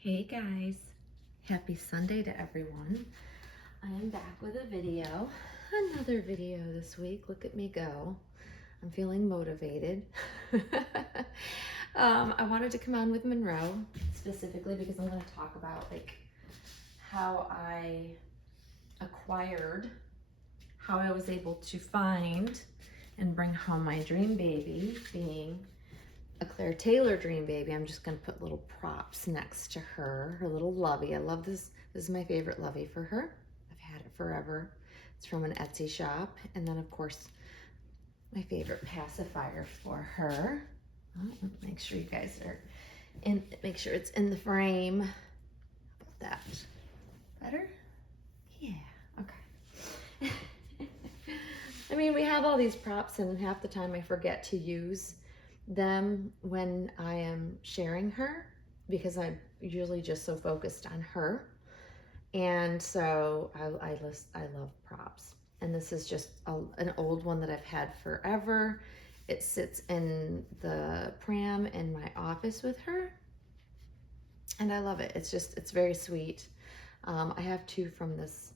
Hey guys, happy Sunday to everyone. I am back with a video, another video this week. Look at me go. I'm feeling motivated. I wanted to come on with Monroe specifically because I'm going to talk about how I acquired, how I was able to find and bring home my dream baby, being a Claire Taylor dream baby. I'm just going to put little props next to her little lovey. I love this. This is my favorite lovey for her. I've had it forever. It's from an Etsy shop. And then, of course, my favorite pacifier for her. Oh, make sure you guys are in, make sure it's in the frame. How about that? Better? Yeah, okay. I mean, we have all these props, and half the time I forget to use them when I am sharing her because I'm usually just so focused on her. And so I love props. And this is just an old one that I've had forever. It sits in the pram in my office with her. And I love it. It's very sweet. I have two from this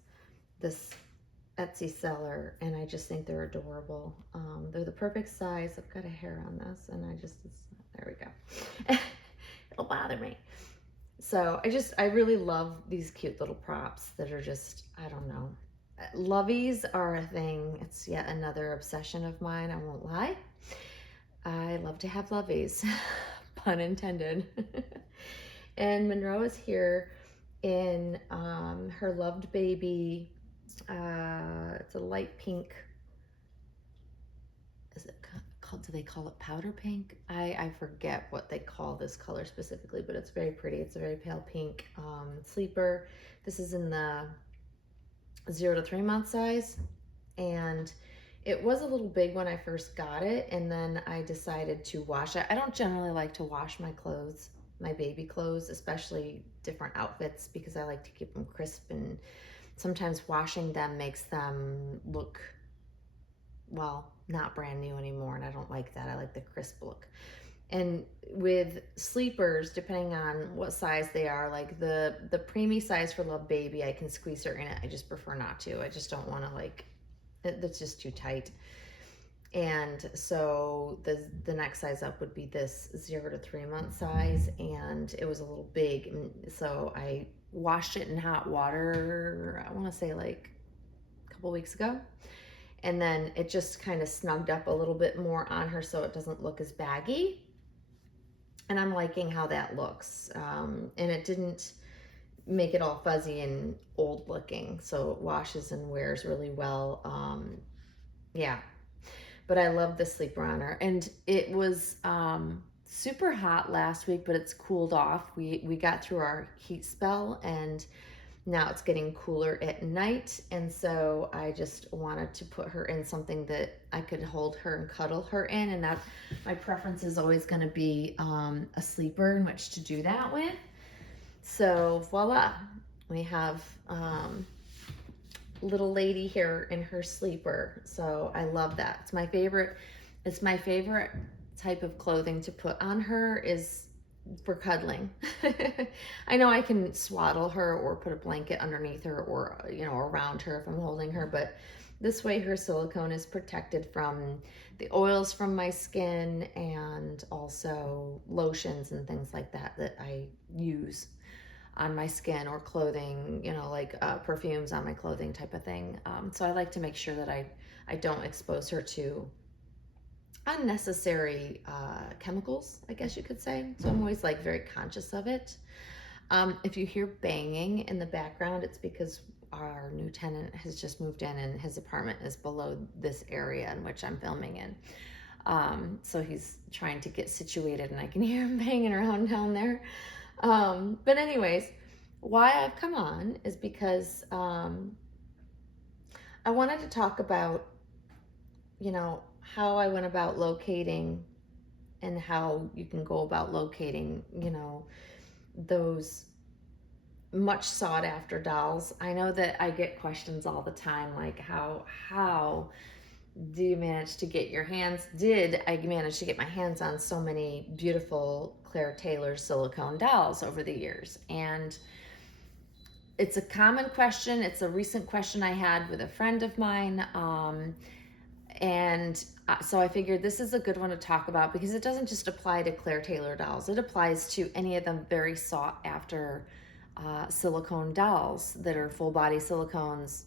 Etsy seller, and I just think they're adorable. They're the perfect size. I've got a hair on this, and there we go. It'll bother me. So I really love these cute little props that are just, I don't know. Loveys are a thing. It's yet another obsession of mine, I won't lie. I love to have loveys, pun intended. And Monroe is here in her loved baby. It's a light pink. Is it called, do they call it powder pink? I forget what they call this color specifically, but it's very pretty. It's a very pale pink sleeper. This is in the 0 to 3 month size, and it was a little big when I first got it, and then I decided to wash it. I don't generally like to wash my clothes, my baby clothes, especially different outfits, because I like to keep them crisp, and sometimes washing them makes them look, well, not brand new anymore, and I don't like that. I like the crisp look. And with sleepers, depending on what size they are, like the preemie size for Love Baby, I can squeeze her in it. I just prefer not to. I just don't want to, it's just too tight. And so the next size up would be this 0 to 3 month size, and it was a little big, and so I washed it in hot water, I want to say like a couple weeks ago, and then it just kind of snugged up a little bit more on her so it doesn't look as baggy, and I'm liking how that looks. And it didn't make it all fuzzy and old looking, so it washes and wears really well. Yeah, but I love the sleeper on her. And it was super hot last week, but it's cooled off. We got through our heat spell, and now it's getting cooler at night. And so I just wanted to put her in something that I could hold her and cuddle her in. And that my preference is always going to be a sleeper in which to do that with. So voila, we have little lady here in her sleeper. So I love that. It's my favorite type of clothing to put on her is for cuddling. I know I can swaddle her or put a blanket underneath her, or around her if I'm holding her, but this way her silicone is protected from the oils from my skin, and also lotions and things like that I use on my skin, or clothing, like perfumes on my clothing type of thing. So I like to make sure that I don't expose her to unnecessary chemicals, I guess you could say. So I'm always very conscious of it. If you hear banging in the background, it's because our new tenant has just moved in, and his apartment is below this area in which I'm filming in. So he's trying to get situated, and I can hear him banging around down there. But anyways, why I've come on is because I wanted to talk about, how I went about locating, and how you can go about locating, those much sought after dolls. I know that I get questions all the time, like how did I manage to get my hands on so many beautiful Claire Taylor silicone dolls over the years? And it's a common question. It's a recent question I had with a friend of mine. So I figured this is a good one to talk about because it doesn't just apply to Claire Taylor dolls. It applies to any of them very sought after silicone dolls that are full body silicones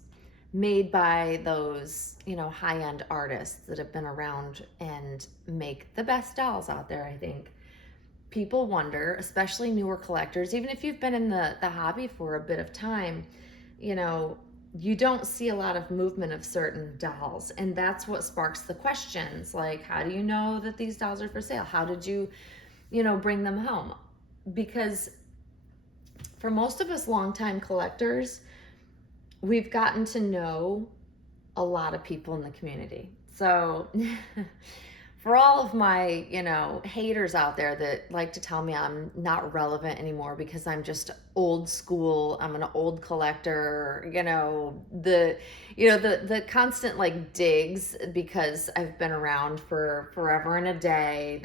made by those, high-end artists that have been around and make the best dolls out there, I think. People wonder, especially newer collectors, even if you've been in the hobby for a bit of time, you don't see a lot of movement of certain dolls. And that's what sparks the questions. Like, how do you know that these dolls are for sale? How did you, bring them home? Because for most of us longtime collectors, we've gotten to know a lot of people in the community. So for all of my, haters out there that like to tell me I'm not relevant anymore because I'm just old school, I'm an old collector, the constant like digs because I've been around for forever and a day,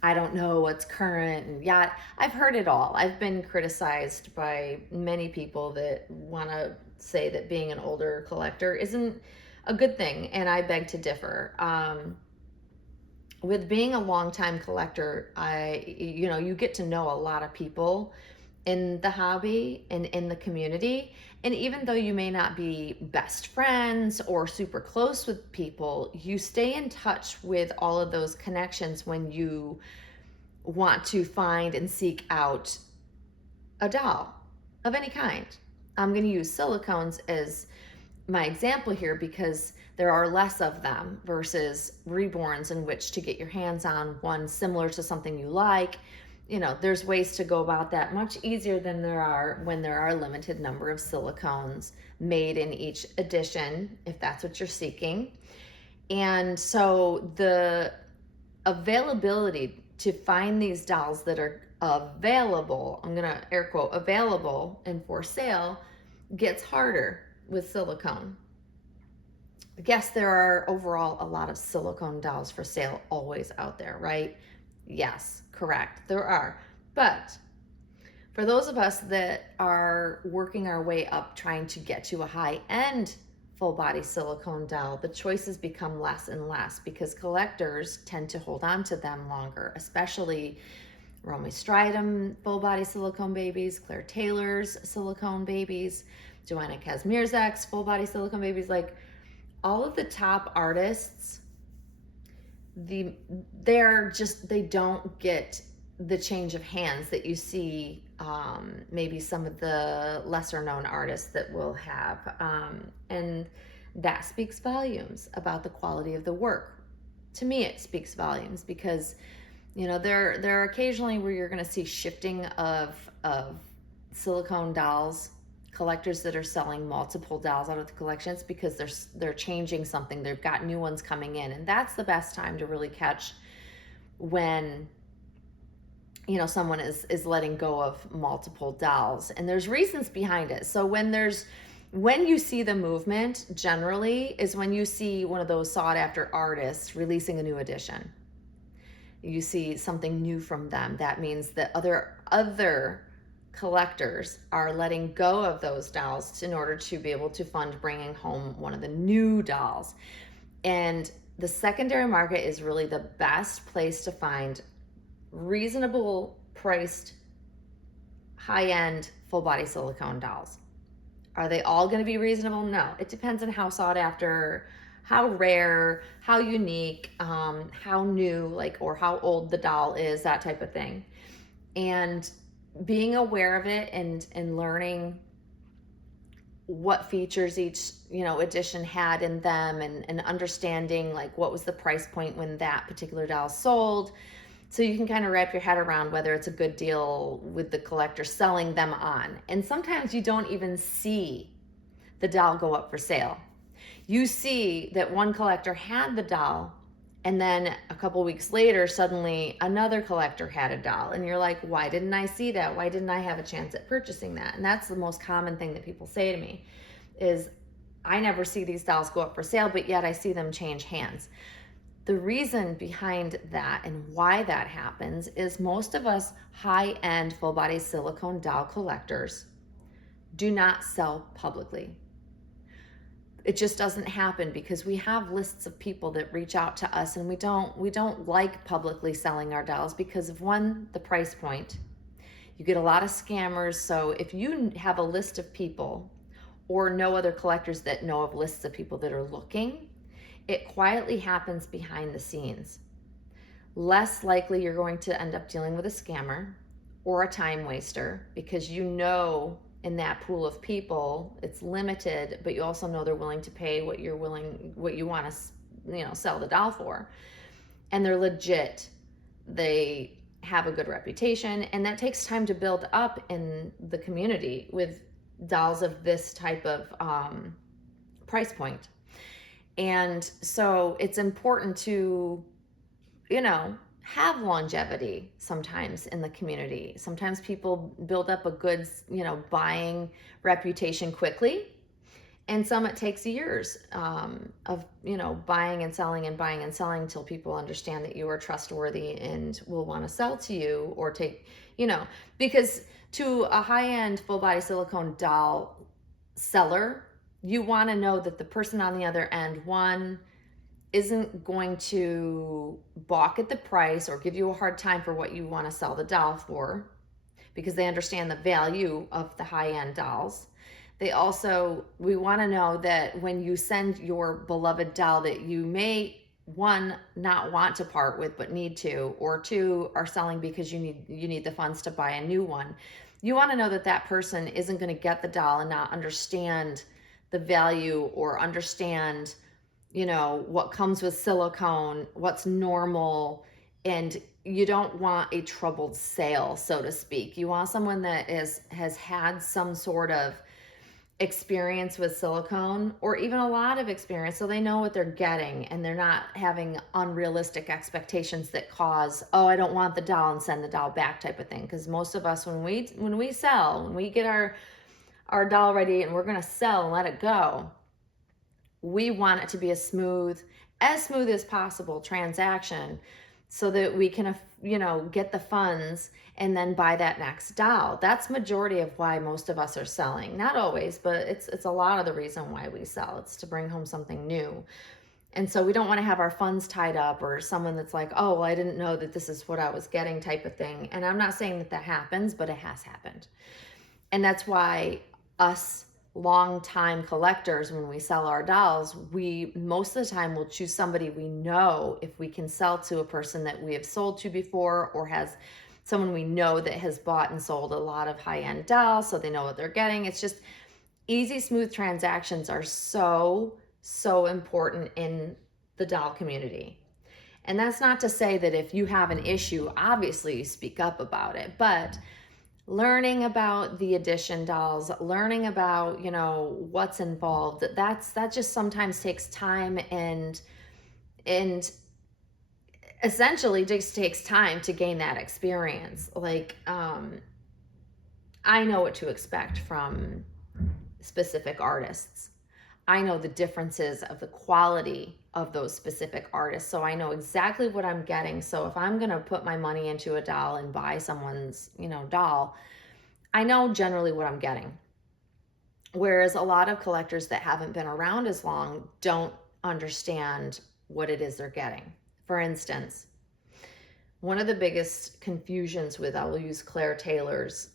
I don't know what's current, and yeah, I've heard it all. I've been criticized by many people that want to say that being an older collector isn't a good thing, and I beg to differ. With being a longtime collector, you get to know a lot of people in the hobby and in the community. And even though you may not be best friends or super close with people, you stay in touch with all of those connections when you want to find and seek out a doll of any kind. I'm going to use silicones as my example here because there are less of them versus reborns in which to get your hands on one similar to something you like. There's ways to go about that much easier than there are when there are a limited number of silicones made in each edition, if that's what you're seeking. And so the availability to find these dolls that are available, I'm going to air quote, available and for sale, gets harder with silicone. Yes, there are overall a lot of silicone dolls for sale always out there, right? Yes, correct. There are. But for those of us that are working our way up trying to get to a high-end full-body silicone doll, the choices become less and less because collectors tend to hold on to them longer, especially Romy Stridham full-body silicone babies, Claire Taylor's silicone babies, Joanna Kazmierzak's full-body silicone babies. Like, all of the top artists, they don't get the change of hands that you see maybe some of the lesser known artists that will have, and that speaks volumes about the quality of the work. To me, it speaks volumes because there are occasionally where you're going to see shifting of silicone dolls, collectors that are selling multiple dolls out of the collections because they're changing something. They've got new ones coming in, and that's the best time to really catch when someone is letting go of multiple dolls, and there's reasons behind it. So when you see the movement, generally is when you see one of those sought after artists releasing a new edition. You see something new from them. That means that other collectors are letting go of those dolls in order to be able to fund bringing home one of the new dolls. And the secondary market is really the best place to find reasonable priced, high-end, full-body silicone dolls. Are they all going to be reasonable? No. It depends on how sought after, how rare, how unique, how new, or how old the doll is, that type of thing. And being aware of it and learning what features each edition had in them, and understanding what was the price point when that particular doll sold, so you can kind of wrap your head around whether it's a good deal with the collector selling them on. And sometimes you don't even see the doll go up for sale. You see that one collector had the doll, and then a couple weeks later, suddenly another collector had a doll. And you're like, why didn't I see that? Why didn't I have a chance at purchasing that? And that's the most common thing that people say to me is, I never see these dolls go up for sale, but yet I see them change hands. The reason behind that and why that happens is most of us high-end full-body silicone doll collectors do not sell publicly. It just doesn't happen because we have lists of people that reach out to us, and we don't like publicly selling our dolls because of, one, the price point. You get a lot of scammers. So if you have a list of people or know other collectors that know of lists of people that are looking, it quietly happens behind the scenes. Less likely you're going to end up dealing with a scammer or a time waster, because you know in that pool of people it's limited, but you also know they're willing to pay what you want to sell the doll for, and they're legit. They have a good reputation, and that takes time to build up in the community with dolls of this type of price point. And so it's important to have longevity sometimes in the community. Sometimes people build up a good, buying reputation quickly. And some it takes years of, buying and selling until people understand that you are trustworthy and will want to sell to you or take, because to a high-end full-body silicone doll seller, you want to know that the person on the other end, one, isn't going to balk at the price or give you a hard time for what you want to sell the doll for, because they understand the value of the high-end dolls. We want to know that when you send your beloved doll that you may, one, not want to part with but need to, or two, are selling because you need the funds to buy a new one. You want to know that that person isn't going to get the doll and not understand the value or understand what comes with silicone, what's normal. And you don't want a troubled sale, so to speak. You want someone that has had some sort of experience with silicone, or even a lot of experience, so they know what they're getting and they're not having unrealistic expectations that cause, oh, I don't want the doll and send the doll back type of thing. Because most of us, when we get our doll ready and we're going to sell and let it go, we want it to be as smooth as possible transaction, so that we can get the funds and then buy that next doll. That's majority of why most of us are selling. Not always, but it's a lot of the reason why we sell. It's to bring home something new. And so we don't want to have our funds tied up, or someone that's like, oh, well, I didn't know that this is what I was getting type of thing. And I'm not saying that happens, but it has happened. And that's why us long-time collectors, when we sell our dolls, we most of the time will choose somebody we know, if we can sell to a person that we have sold to before, or has someone we know that has bought and sold a lot of high-end dolls, so they know what they're getting. It's just easy, smooth transactions are so important in the doll community. And that's not to say that if you have an issue, obviously you speak up about it, but learning about the addition dolls, learning about, what's involved, that just sometimes takes time, and essentially just takes time to gain that experience. Like, I know what to expect from specific artists. I know the differences of the quality of those specific artists, so I know exactly what I'm getting. So if I'm going to put my money into a doll and buy someone's, doll, I know generally what I'm getting. Whereas a lot of collectors that haven't been around as long don't understand what it is they're getting. For instance, one of the biggest confusions with, I will use Claire Taylor's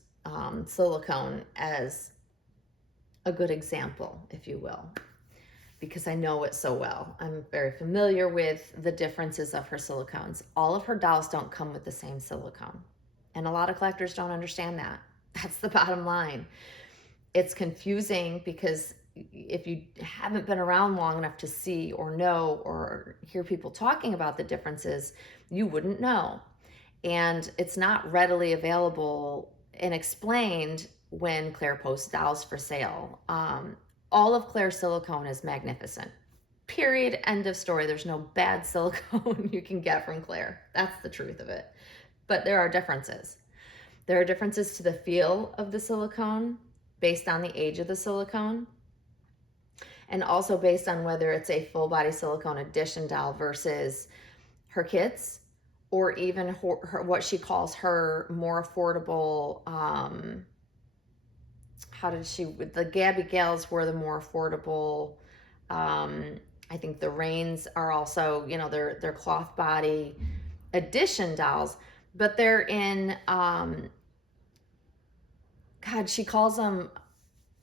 silicone as a good example, if you will, because I know it so well. I'm very familiar with the differences of her silicones. All of her dolls don't come with the same silicone, and a lot of collectors don't understand that. That's the bottom line. It's confusing because if you haven't been around long enough to see or know or hear people talking about the differences, you wouldn't know. And it's not readily available and explained when Claire posts dolls for sale. All of Claire's silicone is magnificent. Period. End of story. There's no bad silicone you can get from Claire. That's the truth of it. But there are differences. There are differences to the feel of the silicone based on the age of the silicone. and also based on whether it's a full body silicone edition doll versus her kits, or even what she calls her more affordable, the Gabby Gals were the more affordable. I think the Rains are also, they're cloth body edition dolls, but they're in, God, she calls them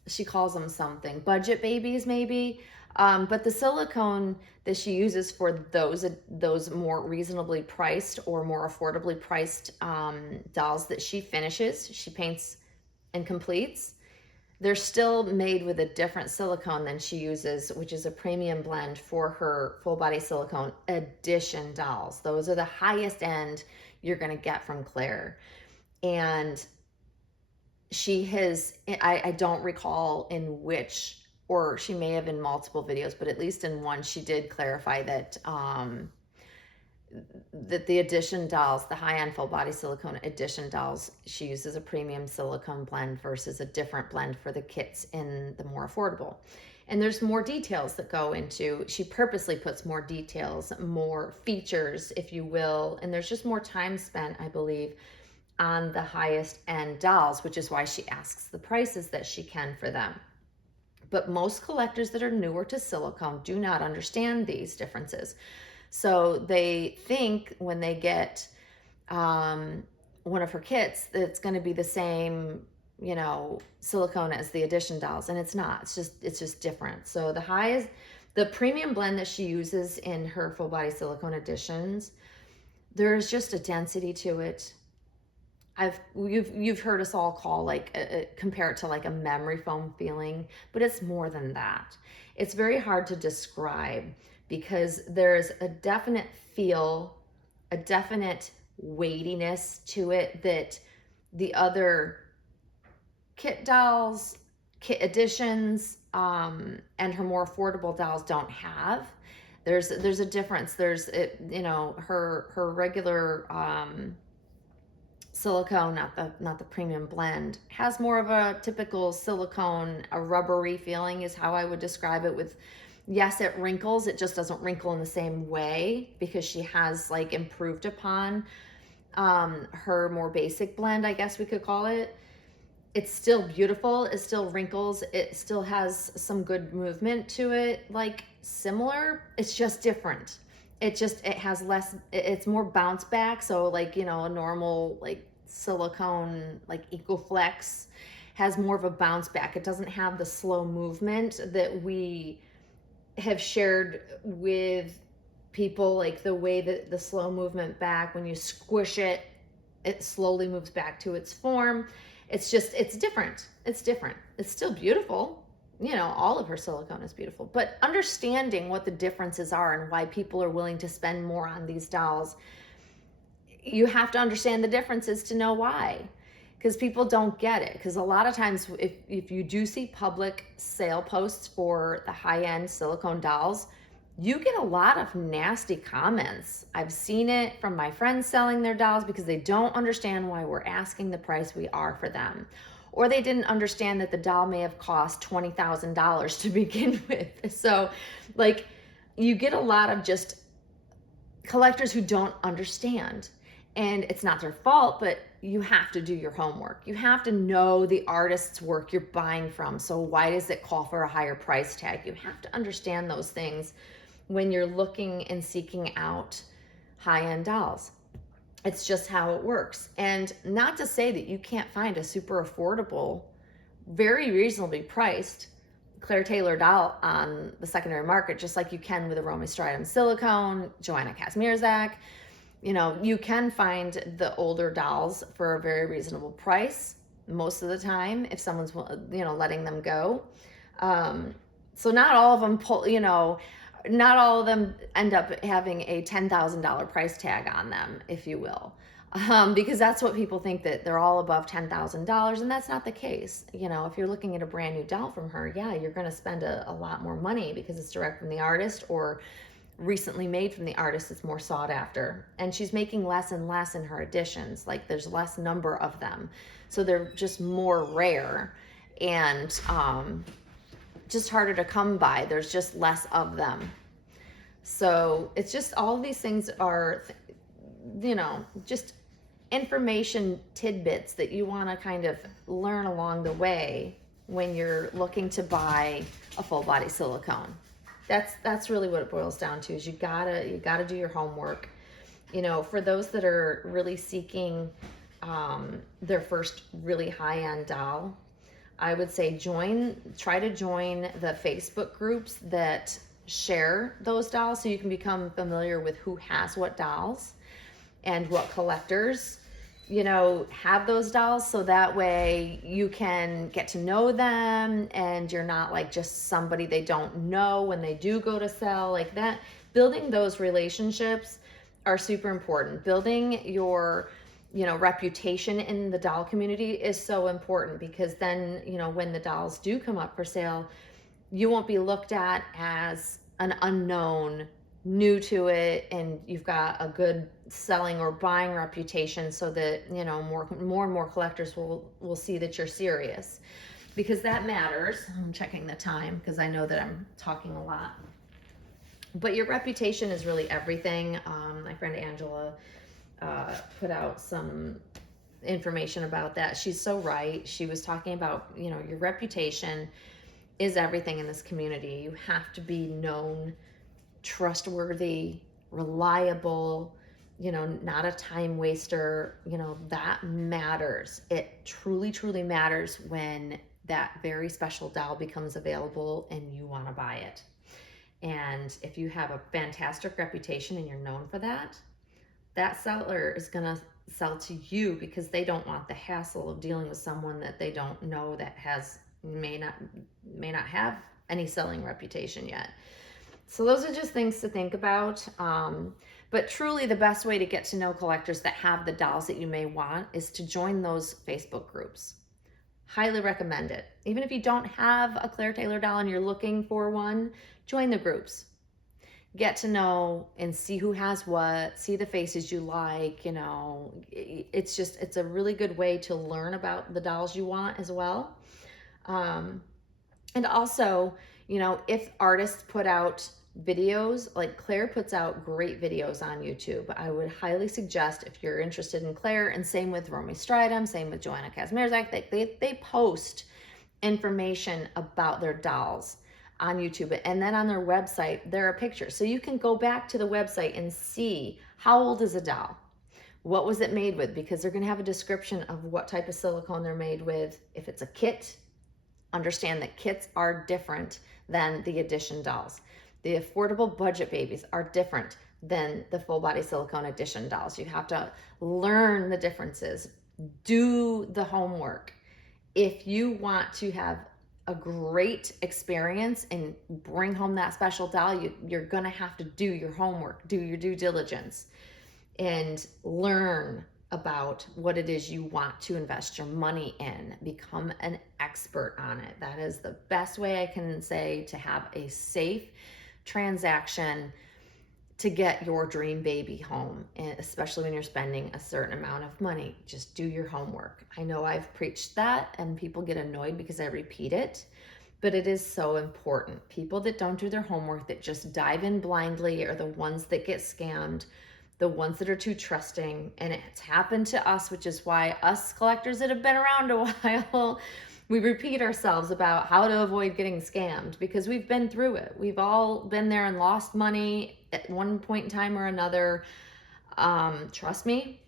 something, budget babies maybe. But the silicone that she uses for those more reasonably priced or more affordably priced dolls that she finishes, she paints and completes, they're still made with a different silicone than she uses, which is a premium blend for her full body silicone edition dolls. Those are the highest end you're going to get from Claire. And she has, I don't recall in which, or she may have in multiple videos, but at least in one, she did clarify that that the edition dolls, the high-end full body silicone edition dolls, she uses a premium silicone blend versus a different blend for the kits in the more affordable. And there's more details that go into, she purposely puts more details, more features, if you will, and there's just more time spent, I believe, on the highest end dolls, which is why she asks the prices that she can for them. But most collectors that are newer to silicone do not understand these differences. So they think when they get one of her kits that it's going to be the same, silicone as the edition dolls, and it's not. It's just different. So the premium blend that she uses in her full body silicone editions, there's just a density to it. You've heard us all call compare it to like a memory foam feeling, but it's more than that. It's very hard to describe because there's a definite feel, a definite weightiness to it that the other kit dolls, kit editions, and her more affordable dolls don't have. There's a difference. There's her regular silicone, not the premium blend, has more of a typical silicone, a rubbery feeling is how I would describe it. With, yes, it wrinkles, it just doesn't wrinkle in the same way because she has improved upon her more basic blend, I guess we could call it. It's still beautiful, it still wrinkles, it still has some good movement to it, similar, it's just different. It has less, it's more bounce back. So a normal silicone, EcoFlex has more of a bounce back. It doesn't have the slow movement that we have shared with people, the way that the slow movement back, when you squish it, it slowly moves back to its form. It's different. It's different. It's still beautiful. All of her silicone is beautiful, but understanding what the differences are and why people are willing to spend more on these dolls, you have to understand the differences to know why, because people don't get it. Because a lot of times if you do see public sale posts for the high-end silicone dolls, you get a lot of nasty comments. I've seen it from my friends selling their dolls because they don't understand why we're asking the price we are for them. Or they didn't understand that the doll may have cost $20,000 to begin with. So you get a lot of just collectors who don't understand. And it's not their fault, but you have to do your homework. You have to know the artist's work you're buying from. So why does it call for a higher price tag? You have to understand those things when you're looking and seeking out high-end dolls. It's just how it works. And not to say that you can't find a super affordable, very reasonably priced Claire Taylor doll on the secondary market, just like you can with a Romy Stridham silicone, Joanna Kazmierzak. You can find the older dolls for a very reasonable price most of the time if someone's, letting them go. So not all of them not all of them end up having a $10,000 price tag on them, if you will, because that's what people think, that they're all above $10,000, and that's not the case. If you're looking at a brand new doll from her, yeah, you're going to spend a lot more money because it's direct from the artist or recently made from the artist. It's more sought after, and she's making less and less in her editions. There's less number of them, so they're just more rare, and just harder to come by. There's just less of them. So it's just, all of these things are, just information tidbits that you want to kind of learn along the way when you're looking to buy a full body silicone. That's really what it boils down to, is you gotta do your homework. For those that are really seeking their first really high-end doll, I would say try to join the Facebook groups that share those dolls, so you can become familiar with who has what dolls and what collectors have those dolls, so that way you can get to know them and you're not like just somebody they don't know when they do go to sell like that. Building those relationships are super important. Building your reputation in the doll community is so important, because then when the dolls do come up for sale, you won't be looked at as an unknown, new to it, and you've got a good selling or buying reputation, so that more and more collectors will see that you're serious, because that matters. I'm checking the time because I know that I'm talking a lot, but your reputation is really everything. My friend Angela put out some information about that. She's so right. She was talking about your reputation is everything in this community. You have to be known, trustworthy, reliable, not a time waster. That matters. It truly, truly matters when that very special doll becomes available and you want to buy it. And if you have a fantastic reputation and you're known for that, that seller is going to sell to you, because they don't want the hassle of dealing with someone that they don't know, that may not have any selling reputation yet. So those are just things to think about. But truly the best way to get to know collectors that have the dolls that you may want is to join those Facebook groups. Highly recommend it. Even if you don't have a Claire Taylor doll and you're looking for one, join the groups. Get to know and see who has what, see the faces you like. It's a really good way to learn about the dolls you want as well. And also, if artists put out videos, like Claire puts out great videos on YouTube, I would highly suggest, if you're interested in Claire, and same with Romy Stridham, same with Joanna Kazmierzak, they post information about their dolls on YouTube, and then on their website there are pictures, so you can go back to the website and see how old is a doll, what was it made with, because they're going to have a description of what type of silicone they're made with. If it's a kit, understand that kits are different than the edition dolls. The affordable budget babies are different than the full body silicone edition dolls. You have to learn the differences, do the homework. If you want to have a great experience and bring home that special doll, you're going to have to do your homework, do your due diligence, and learn about what it is you want to invest your money in. Become an expert on it. That is the best way I can say to have a safe transaction to get your dream baby home, and especially when you're spending a certain amount of money. Just do your homework. I know I've preached that and people get annoyed because I repeat it, but it is so important. People that don't do their homework, that just dive in blindly, are the ones that get scammed, the ones that are too trusting. And it's happened to us, which is why us collectors that have been around a while, we repeat ourselves about how to avoid getting scammed, because we've been through it. We've all been there and lost money at one point in time or another. Trust me,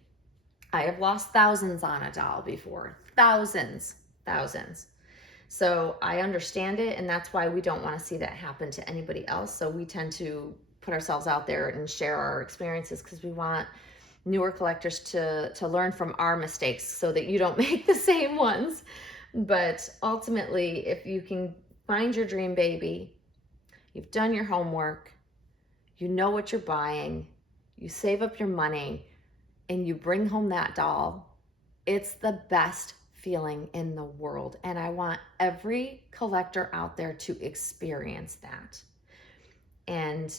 I have lost thousands on a doll before. Thousands. So I understand it, and that's why we don't want to see that happen to anybody else. So we tend to put ourselves out there and share our experiences, because we want newer collectors to learn from our mistakes so that you don't make the same ones. But ultimately, if you can find your dream baby, you've done your homework, you know what you're buying, you save up your money, and you bring home that doll, it's the best feeling in the world. And I want every collector out there to experience that. And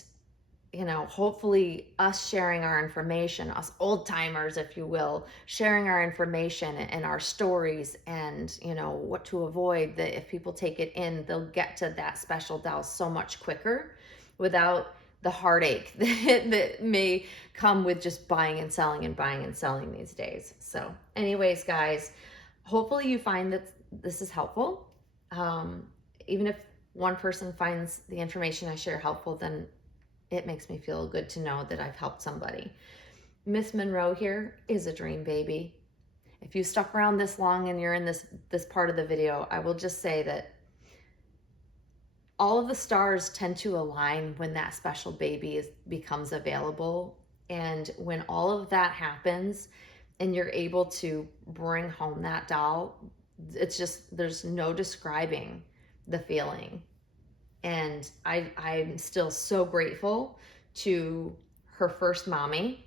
you know, hopefully us sharing our information, us old timers, if you will, sharing our information and our stories and, you know, what to avoid, that if people take it in, they'll get to that special doll so much quicker without the heartache that may come with just buying and selling and buying and selling these days. So anyways, guys, hopefully you find that this is helpful. Even if one person finds the information I share helpful, then it makes me feel good to know that I've helped somebody. Miss Monroe here is a dream baby. If you stuck around this long and you're in this part of the video, I will just say that all of the stars tend to align when that special baby becomes available. And when all of that happens and you're able to bring home that doll, it's just, there's no describing the feeling. And I'm still so grateful to her first mommy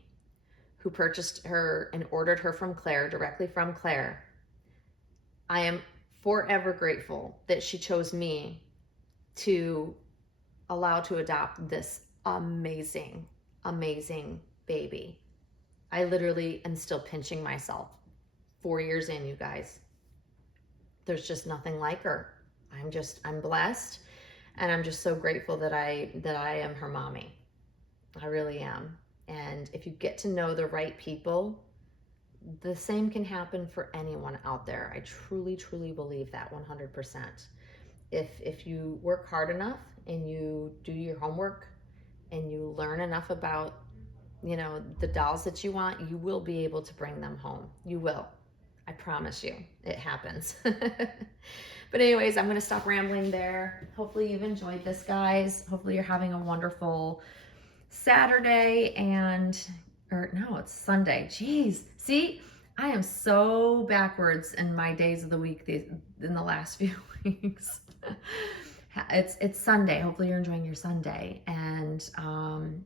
who purchased her and ordered her from Claire, directly from Claire. I am forever grateful that she chose me to allow to adopt this amazing, amazing baby. I literally am still pinching myself 4 years in, you guys. There's just nothing like her. I'm blessed. And I'm just so grateful that I am her mommy. I really am. And if you get to know the right people, the same can happen for anyone out there. I truly, truly believe that 100%. If you work hard enough and you do your homework and you learn enough about, you know, the dolls that you want, you will be able to bring them home. You will. I promise you, it happens. But anyways, I'm going to stop rambling there. Hopefully you've enjoyed this, guys. Hopefully you're having a wonderful Saturday or no, it's Sunday. Jeez. See, I am so backwards in my days of the week in the last few weeks. It's Sunday. Hopefully you're enjoying your Sunday. And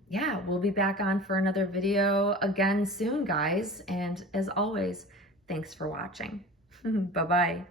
yeah, we'll be back on for another video again soon, guys. And as always, thanks for watching. Bye-bye.